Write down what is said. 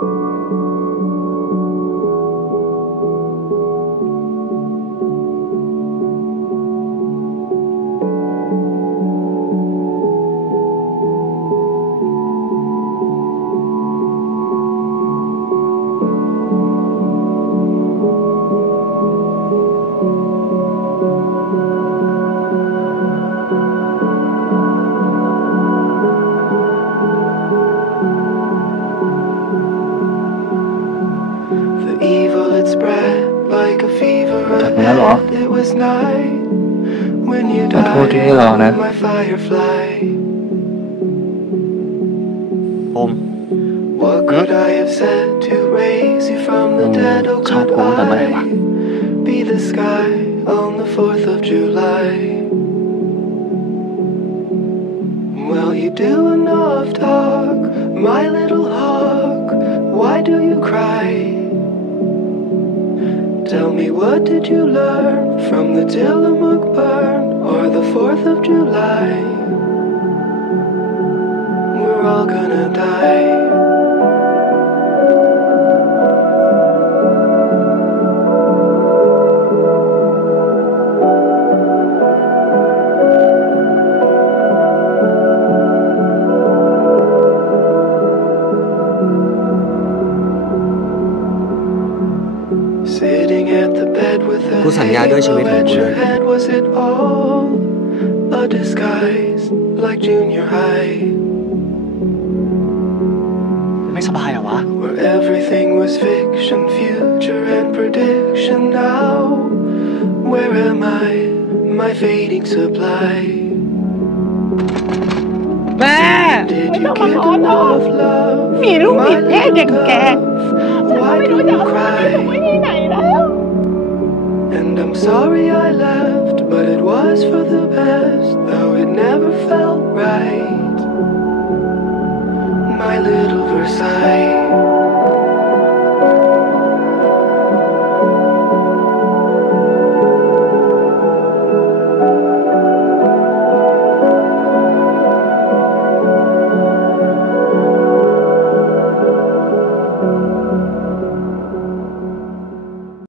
ขอโทษที่ให้รอนะผมชอบผมตั้งแต่เมื่อไหร่วะWell, you do enough talk, my little hawk. Why do you cry? Tell me, what did you learn from the Tillamook burn or the 4th of July? We're all gonna die. Sitting at the bed with a halo at your head, was it all a disguise like junior high? ไม่สบายเหรอวะ Where everything was fiction, future and prediction. Now, where am I? My fading supply. แม่ไม่ต้องมาขอโทษมีลูกผิดเพศอย่างแกฉันไม่รู้จะเอาตัวไปไว้ที่ไหนแล้ว And I'm sorry I left, but it was for the best, though it never felt right. My little Versailles.